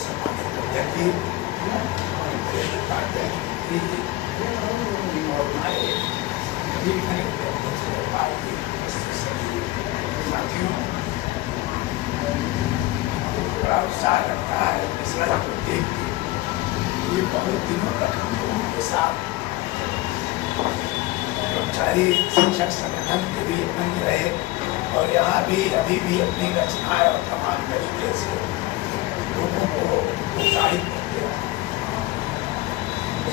सम्मानित अध्यक्ष साथियों, बड़ा उत्साह रखता है इस राज को देख के। ये बहुत दिनों तक हम लोगों के साथ कर्मचारी शिक्षक संगठन के भी बने रहे और यहाँ भी अभी भी अपनी रचनाएं और तमाम तरीके से लोगों को प्रोत्साहित करते हैं।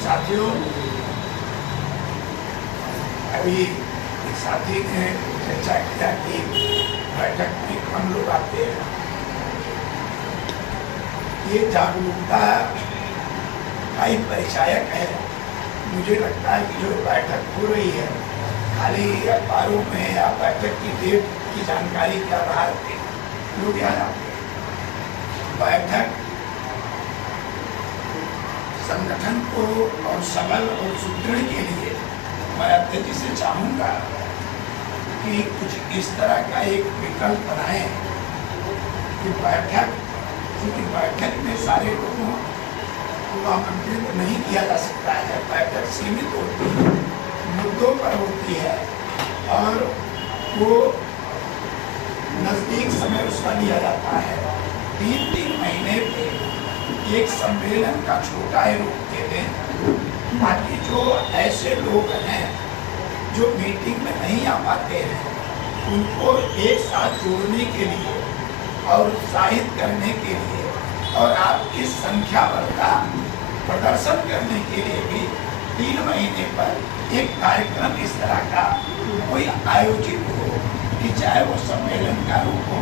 साथियों, अभी एक साथी ने चर्चा किया कि बैठक में कम लोग आते हैं। ये जागरूकता का ही परिचायक है। मुझे लगता है कि जो बैठक हो रही है खाली अखबारों में या बैठक की डेट की जानकारी के आधार पे लोग यहाँ आते हैं। बैठक संगठन को और सबल और सुदृढ़ के लिए मैं अध्यक्ष से चाहूँगा कि कुछ इस तरह का एक विकल्प बनाएं कि बैठक, क्योंकि बैठक में सारे लोगों को आमंत्रित नहीं किया जा सकता है। बैठक सीमित होती है, मुद्दों पर होती है और वो नज़दीक समय उसका लिया जाता है। 3-3 महीने पे एक सम्मेलन का छोटा रूप दे दें ताकि जो ऐसे लोग हैं जो मीटिंग में नहीं आ पाते हैं उनको एक साथ जोड़ने के लिए और उत्साहित करने के लिए और आपकी संख्या बल का प्रदर्शन करने के लिए भी 3 महीने पर एक कार्यक्रम इस तरह का कोई आयोजित हो कि चाहे वो सम्मेलन का रूप हो,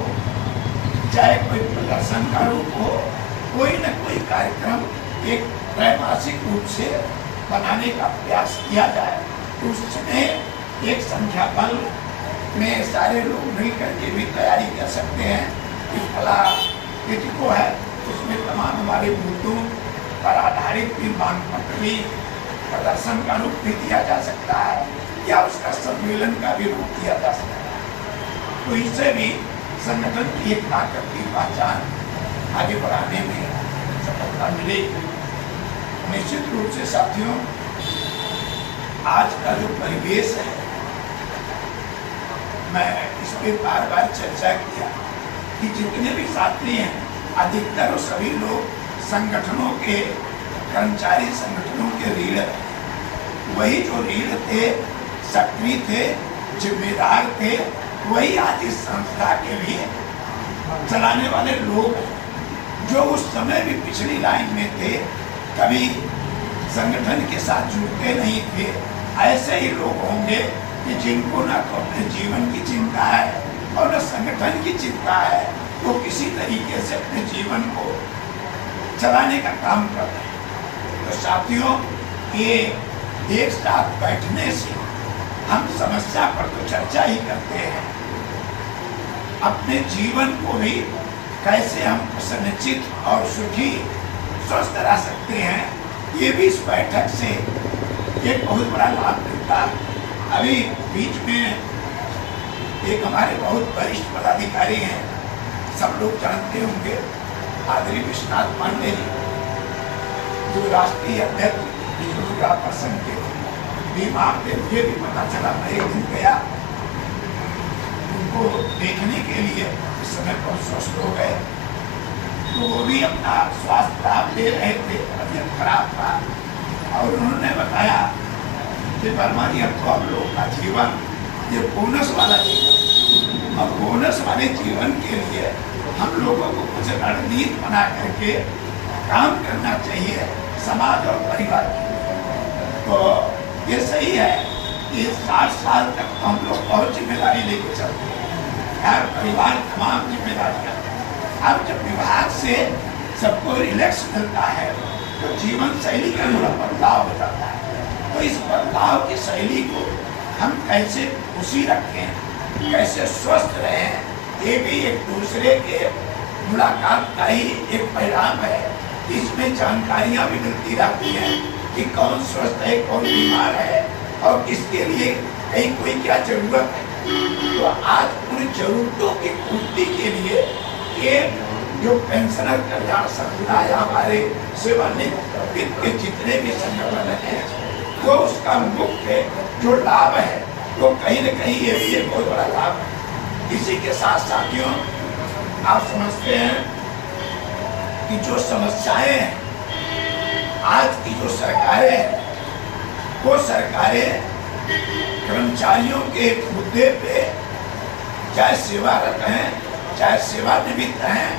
चाहे कोई प्रदर्शन का रूप हो, कोई न कोई कार्यक्रम एक त्रैमासिक रूप से बनाने का प्रयास किया जाए। उसमें एक संख्या बल में सारे लोग मिल करके भी तैयारी कर सकते हैं कि फला तिथि को है, उसमें तमाम हमारे मुद्दों पर आधारित भी मांग पत्र भी प्रदर्शन का रूप भी दिया जा सकता है या उसका सम्मेलन का भी रूप दिया जा सकता है। तो इससे भी संगठन की एक ताकत की पहचान आगे बढ़ाने में सफलता मिलेगी। निश्चित रूप से साथियों, आज का जो परिवेश है, मैं इस पर बार बार चर्चा किया कि जितने भी साथी हैं अधिकतर सभी लोग संगठनों के कर्मचारी, संगठनों के रीढ़, वही जो रीढ़ थे, सक्रिय थे, जिम्मेदार थे, वही आज इस संस्था के लिए चलाने वाले लोग हैं जो उस समय भी पिछली लाइन में थे, कभी संगठन के साथ जुड़ते नहीं थे। ऐसे ही लोग होंगे कि जिनको न तो अपने जीवन की चिंता है और न संगठन की चिंता है, वो किसी तरीके से अपने जीवन को चलाने का काम कर रहे हैं। तो साथियों, ये एक साथ बैठने से हम समस्या पर तो चर्चा ही करते हैं, अपने जीवन को भी कैसे हम प्रसन्नचित और सुखी स्वस्थ रह सकते हैं, ये भी इस बैठक से एक बहुत बड़ा लाभ मिलता है। अभी बीच में एक हमारे बहुत वरिष्ठ पदाधिकारी हैं, सब लोग जानते होंगे, आदरणीय विश्वनाथ पांडे जी, जो राष्ट्रीय अध्यक्ष विश्व प्रसंग के बीमार थे। मुझे भी पता चला, मैं एक दिन गया उनको देखने के लिए, इस समय बहुत स्वस्थ हो गए। तो वो भी अपना स्वास्थ्य लाभ ले रहे थे, तबीयत खराब था और उन्होंने बताया कि वर्मा जी, अब तो हम लोग का जीवन ये बोनस वाला जीवन, और बोनस वाले जीवन के लिए हम लोगों को कुछ रणनीति बना करके काम करना चाहिए समाज और परिवार के लिए। तो ये सही है कि 60 साल तक तो हम लोग बहुत जिम्मेदारी लेके चलते हैं, घर परिवार तमाम जिम्मेदारियाँ। अब जब विभाग से सबको रिलैक्स मिलता है तो जीवन शैली का थोड़ा बदलाव हो जाता है। तो इस बदलाव की शैली को हम कैसे खुशी रखें, कैसे स्वस्थ रहें, ये भी एक दूसरे के मुलाकात का ही एक परिणाम है। इसमें जानकारियाँ भी मिलती रहती हैं कि कौन स्वस्थ है, कौन बीमार है और किसके लिए कहीं कोई क्या जरूरत है। तो आज उन जरूरतों की पूर्ति के लिए ये जो पेंशनर कल्याण संस्था या हमारे सेवानिवृत्त के जितने भी संगठन हैं, तो उसका मुख्य जो लाभ है वो कहीं न कहीं ये भी एक बहुत बड़ा लाभ है। इसी के साथ साथियों, आप समझते हैं कि जो समस्याएं हैं आज की जो सरकारें हैं, वो सरकारें कर्मचारियों के मुद्दे पे चाहे सेवारत हैं चाहे सेवानिवृत्त हैं,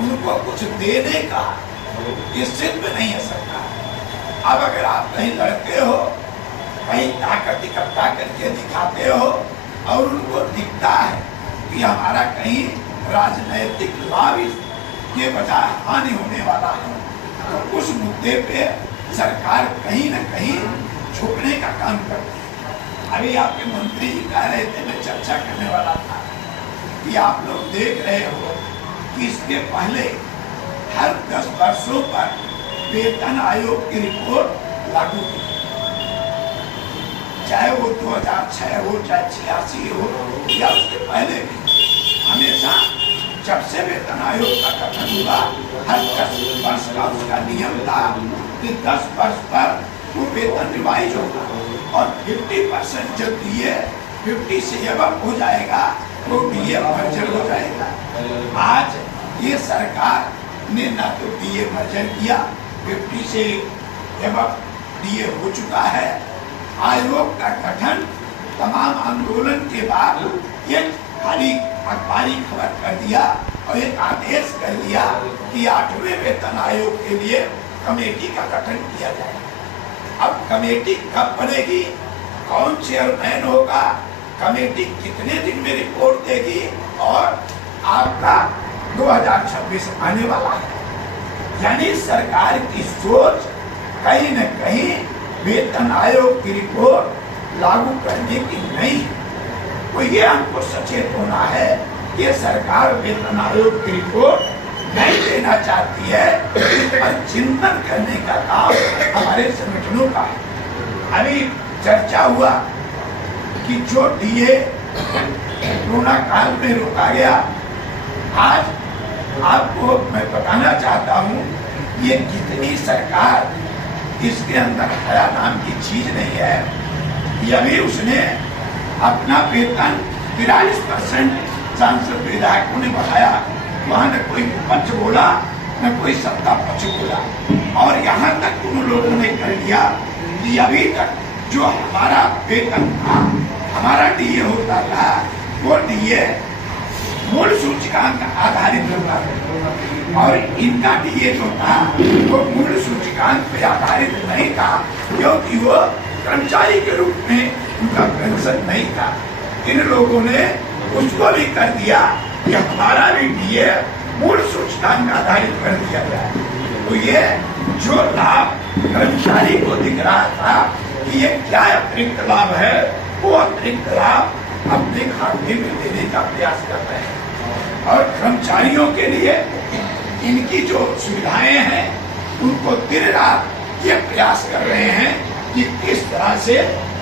उनको कुछ देने का ये सिद्ध नहीं है सरकार। अब अगर आप कहीं लड़ते हो, कहीं ताकत इकट्ठा करके दिखाते हो और उनको दिखता है कि हमारा कहीं राजनैतिक लाभ के बजाय हानि होने वाला है, तो उस मुद्दे पे सरकार कहीं न कहीं झुकने का काम करती है। अभी आपके मंत्री जी कह रहे थे, मैं चर्चा करने वाला था कि आप लोग देख रहे हो कि इसके पहले हर 10 वर्षों पर वेतन आयोग की रिपोर्ट लागू की, चाहे वो 2006 हो चाहे 86 हो या उसके पहले भी, हमेशा जब से वेतन आयोग का गठन हुआ हर 10 वर्ष का उसका नियम था कि 10 वर्ष पर वो वेतन रिवाइज होगा और 50% जब दिए 50 से अब हो जाएगा वो डीए मर्जर हो जाएगा। आज ये सरकार ने ना तो डीए मर्जर किया, 50 से अब डीए हो चुका है। आयोग का गठन तमाम आंदोलन के बाद एक खाली अखबारी खबर कर दिया और एक आदेश कर दिया कि 8वें वेतन आयोग के लिए कमेटी का गठन किया जाए। अब कमेटी कब बनेगी, कौन चेयरमैन होगा, कमेटी कितने दिन में रिपोर्ट देगी और आपका 2026 आने वाला है। यानी सरकार की सोच कहीं न कहीं वेतन आयोग की रिपोर्ट लागू करने की नहीं है। तो ये हमको सचेत होना है कि सरकार वेतन आयोग की रिपोर्ट नहीं देना चाहती है, पर चिंतन करने का काम हमारे संगठनों का है। अभी चर्चा हुआ कि जो डीए कोरोना काल में रोका गया, आज आपको मैं बताना चाहता हूँ ये कितनी सरकार, इसके अंदर हया नाम की चीज नहीं है। यही उसने अपना वेतन 43% सांसद विधायकों ने बढ़ाया, वहां न कोई पक्ष बोला न कोई सत्ता पक्ष बोला, और यहाँ तक उन लोगों ने कर दिया कि अभी तक जो हमारा वेतन था, हमारा डीए होता था, वो डीए मूल सूचकांक आधारित होता था और इनका डीए जो था वो मूल सूचकांक पे आधारित नहीं था, क्योंकि वो कर्मचारी के रूप में उनका पेंशन नहीं था। इन लोगों ने उसको भी कर दिया कि हमारा भी डीए मूल सूचकांक आधारित कर दिया जाए। तो ये जो लाभ कर्मचारी को दिख रहा था कि ये क्या अतिरिक्त लाभ है, वो अतिरिक्त लाभ अपने खाते में देने का प्रयास कर रहे हैं। और कर्मचारियों के लिए इनकी जो सुविधाएं हैं उनको दिन रात ये प्रयास कर रहे हैं कि किस तरह से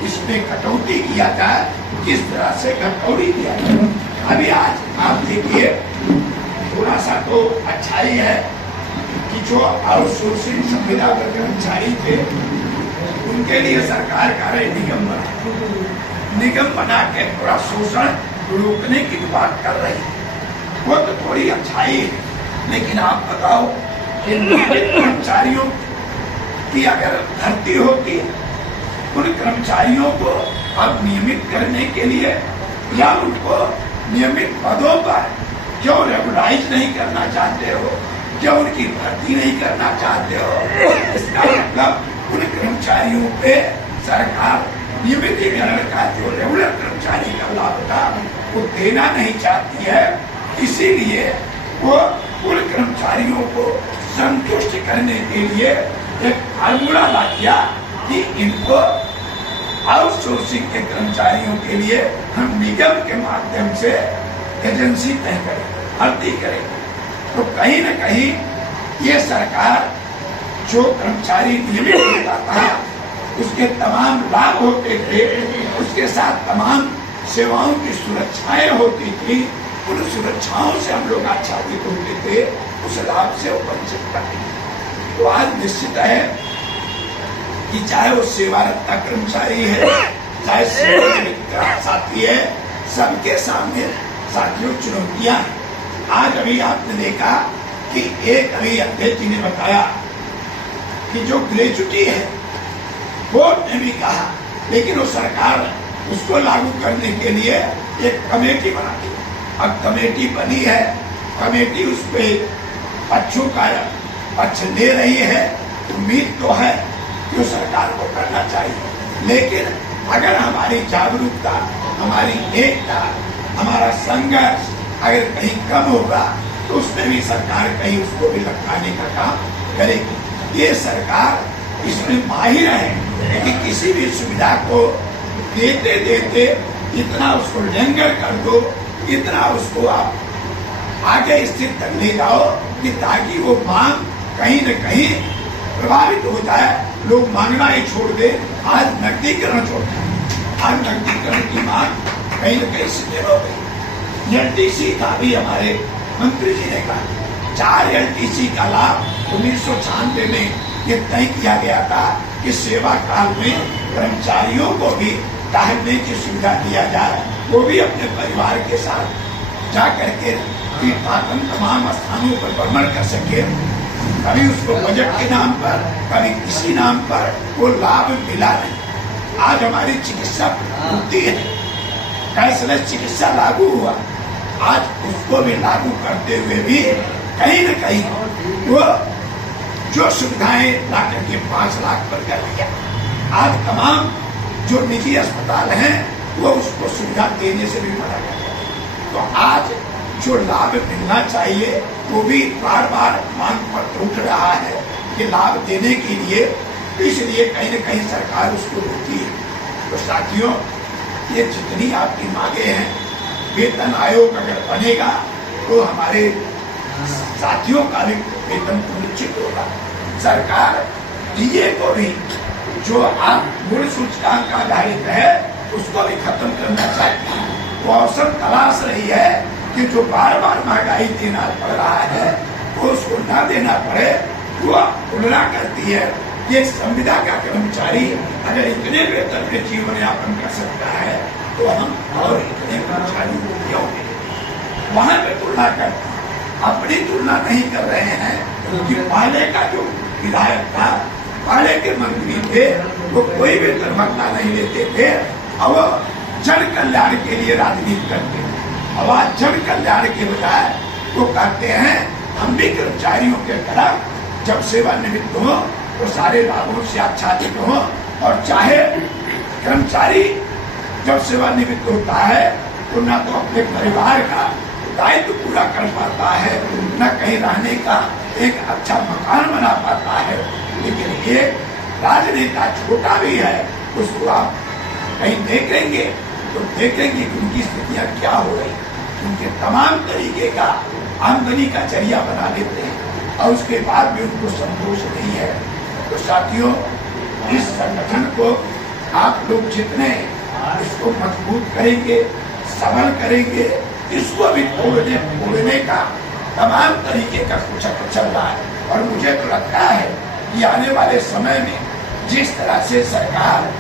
इसमें कटौती किया जाए, किस तरह से घटौड़ी किया जाए। अभी आज आप देखिए, थोड़ा सा तो अच्छा ही है कि जो आउटसोर्सिंग संविदा के कर्मचारी थे उनके लिए सरकार कार्य निगम बना के थोड़ा शोषण रोकने की बात कर रही है, वो तो थोड़ी अच्छाई है। लेकिन आप बताओ कि कर्मचारियों की अगर भर्ती होती, उन कर्मचारियों को अब नियमित करने के लिए या उनको नियमित पदों पर क्यों रेगुलाइज नहीं करना चाहते हो, क्यों उनकी भर्ती नहीं करना चाहते हो? इसका मतलब उन कर्मचारियों पे सरकार नियमितीकरण का जो रेगुलर कर्मचारी का लाभ था वो देना नहीं चाहती है। इसीलिए वो उन कर्मचारियों को संतुष्ट करने के लिए एक फार्मूला ला दिया कि इनको आउटसोर्सिंग के कर्मचारियों के लिए हम निगम के माध्यम से एजेंसी तय करें, भर्ती करें। तो कहीं न कहीं ये सरकार जो कर्मचारी नियमित होता था उसके तमाम लाभ होते थे, उसके साथ तमाम सेवाओं की सुरक्षाएं होती थी, उन सुरक्षाओं से हम लोग आच्छादित होते थे। उस लाभ से वंचित करते। तो आज निश्चित है कि चाहे वो सेवारत का कर्मचारी है, चाहे सेवानिवृत्त साथी है, सबके सामने साथियों चुनौतियां हैं। आज अभी आपने देखा कि एक अभी अध्यक्ष जी ने बताया कि जो ग्रेजुटी है कोर्ट ने भी कहा, लेकिन वो सरकार उसको लागू करने के लिए एक कमेटी बनाती है। अब कमेटी बनी है, कमेटी उस पे पक्षों का पक्ष ले रही है। उम्मीद तो है कि वो सरकार को करना चाहिए, लेकिन अगर हमारी जागरूकता, हमारी एकता, हमारा संघर्ष अगर कहीं कम होगा तो उसमें भी सरकार कहीं उसको भी लटकाने का काम करेगी। ये सरकार इसमें माहिर है कि किसी भी सुविधा को देते देते इतना उसको लंगर कर दो, इतना उसको आप आगे स्थिति तक ले जाओ कि ताकि वो मांग कहीं न कहीं प्रभावित हो जाए, लोग मांगना ही छोड़ दे। आज नकदीकरण छोड़ दें, आज नकदीकरण की मांग कहीं न कहीं शिथिल हो गई। एलटीसी का भी हमारे मंत्री जी ने कहा 4 एलटीसी का लाभ 1996 में ये तय किया गया था कि सेवा काल में कर्मचारियों को भी ठहरने की सुविधा दिया जाए, वो भी अपने परिवार के साथ जा करके तीर्थाटन तमाम स्थानों पर भ्रमण कर सके। कभी उसको बजट के नाम पर, कभी किसी नाम पर वो लाभ मिला नहीं। आज हमारी चिकित्सा होती है, कैशलेस चिकित्सा लागू हुआ, आज उसको भी लागू करते हुए भी कहीं न कहीं वो जो सुविधाएं ला करके 5 लाख पर कर दिया। आज तमाम जो निजी अस्पताल हैं वो उसको सुविधा देने से भी मना कर दिया। तो आज जो लाभ मिलना चाहिए वो भी बार बार मांग पत्र उठ रहा है कि लाभ देने के लिए, इसलिए कहीं न कहीं सरकार उसको रोकती है। तो साथियों, ये जितनी आपकी मांगे हैं, वेतन आयोग अगर बनेगा तो हमारे साथियों का भी वेतन सुनिश्चित होगा। सरकार डीए को भी जो आप मूल सूचकांक आधारित है उसको भी खत्म करना चाहती है। वो अवसर तलाश रही है कि जो बार बार महंगाई देना पड़ रहा है वो उसको ना देना पड़े। वो तुलना करती है कि संविदा का कर्मचारी अगर इतने वेतन में जीवन यापन कर सकता है तो हम और इतने कर्मचारी क्यों मिले, वहां पे तुलना करते हैं, अपनी तुलना नहीं कर रहे हैं। कि पहले का जो विधायक था, पहले के मंत्री थे, वो कोई वेतन भत्ता नहीं लेते थे और जन कल्याण के लिए राजनीति करते थे। अब आज जन कल्याण के बजाय वो कहते हैं हम भी कर्मचारियों के तरफ जब सेवानिवृत्त हो तो सारे लाभों से आच्छादित हो, और चाहे कर्मचारी जब सेवानिवृत्त होता है तो न तो अपने परिवार का दायित्व पूरा कर पाता है, न कहीं रहने का एक अच्छा मकान बना पाता है। लेकिन एक राजनेता छोटा भी है, उसको आप कहीं देखेंगे तो देखेंगे कि उनकी स्थितियां क्या हो रही, उनके तमाम तरीके का आमदनी का जरिया बना लेते हैं और उसके बाद भी उनको संतोष नहीं है। तो साथियों, इस संगठन को आप लोग जितने इसको मजबूत करेंगे, सबल करेंगे, इसको भी तोड़ने का तमाम तरीके का कुछ चल रहा है। और मुझे तो लगता है कि आने वाले समय में जिस तरह से सरकार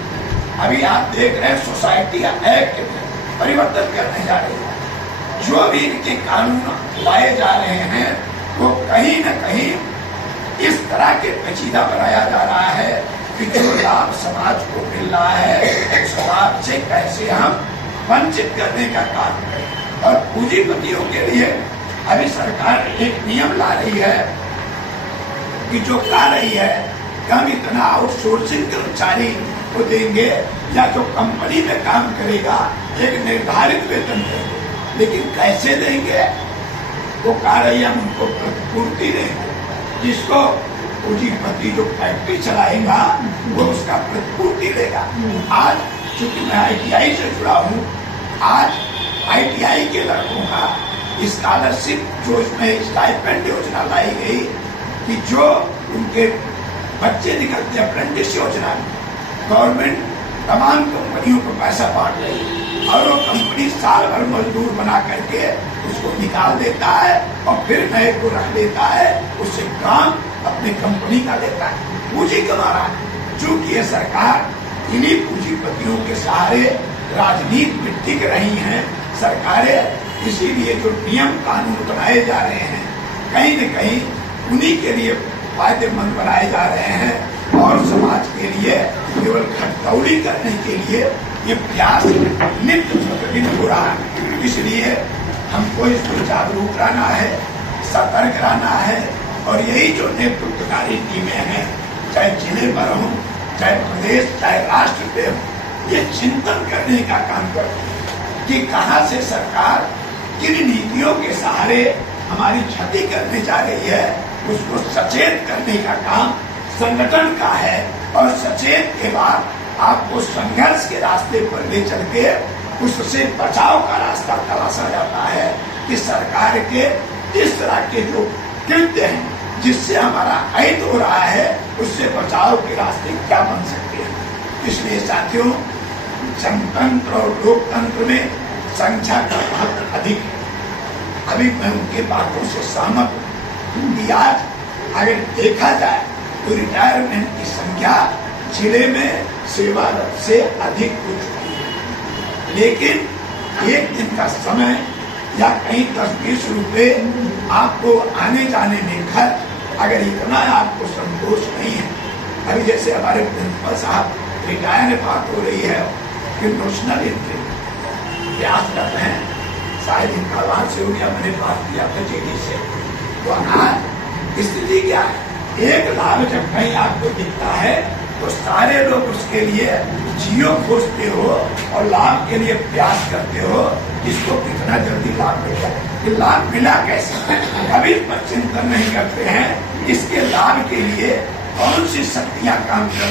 अभी आप देख रहे हैं सोसाइटी एक्ट में परिवर्तन करने जा रही है, जो भी इनके कानून लाए जा रहे हैं वो कहीं न कहीं इस तरह के पेचीदा बनाया जा रहा है कि जो लाभ समाज को मिल रहा है उस लाभ से कैसे हम वंचित करने का काम करें। और पूंजीपतियों के लिए अभी सरकार एक नियम ला रही है कि जो कह रही है कि हम इतना आउटसोर्सिंग कर्मचारी को देंगे या जो कंपनी में काम करेगा एक निर्धारित वेतन देंगे, लेकिन कैसे देंगे वो कह रही है हम उनको प्रतिपूर्ति देंगे। जिसको पूंजीपति जो फैक्ट्री चलाएगा वो उसका प्रतिपूर्ति देगा। आज चूंकि मैं ITI से जुड़ा हूँ, आज ITI के लड़कों का स्कॉलरशिप जो इसमें स्टाइपेंड योजना लाई गई कि जो उनके बच्चे निकलते अप्रेंटिस योजना में गवर्नमेंट तमाम कंपनियों को पैसा बांट रही है और वो कंपनी साल भर मजदूर बना करके उसको निकाल देता है और फिर नए को रख लेता है, उससे काम अपनी कंपनी का लेता है, पूंजी कमा रहा है। चूंकि ये सरकार इन्हीं पूंजीपतियों के सहारे राजनीति में टिक रही हैं सरकारें, इसीलिए जो नियम कानून बनाए जा रहे हैं कहीं न कहीं उन्हीं के लिए फायदेमंद बनाए जा रहे हैं और समाज के लिए केवल खटौली करने के लिए ये प्रयास नित्य प्रतिदिन हो रहा है। इसलिए हमको इसको जागरूक रहना है, सतर्क रहना है और यही जो नेतृत्वकारी टीमें हैं, चाहे जिले पर हों, चाहे प्रदेश, चाहे राष्ट्र पे हो, ये चिंतन करने का काम करती है कि कहाँ से सरकार किन नीतियों के सहारे हमारी क्षति करने जा रही है, उसको सचेत करने का काम संगठन का है और सचेत के बाद आपको संघर्ष के रास्ते पर ले चल के उससे बचाव का रास्ता तलाशा जाता है कि सरकार के इस तरह के जो कृत्य हैं जिससे हमारा अहित हो रहा है उससे बचाव के रास्ते क्या बन सकते हैं। इसलिए साथियों, जनतंत्र और लोकतंत्र में संख्या का महत्व अधिक है। अभी मैं उनके बातों से सहमत हूँ कि आज अगर देखा जाए तो रिटायरमेंट की संख्या जिले में सेवारत से अधिक हो चुकी है, लेकिन एक दिन का समय या कहीं 10-20 रुपए आपको आने जाने में खर्च, अगर इतना आपको संतोष नहीं है, अभी जैसे हमारे प्रिंसिपल साहब रिटायर बात हो रही है कि नोशनल इंक्रीमेंट प्रयास कर रहे हैं, शायद इनका वहां से हो गया, मैंने बात किया था जेडी से। तो आज स्थिति क्या है, एक लाभ जब कहीं आपको दिखता है तो सारे लोग उसके लिए जियो खोजते हो और लाभ के लिए प्रयास करते हो, इसको कितना जल्दी लाभ मिल जाए, ये लाभ मिला कैसे, कभी इस पर चिंतन नहीं करते हैं। इसके लाभ के लिए कौन सी शक्तियां काम कर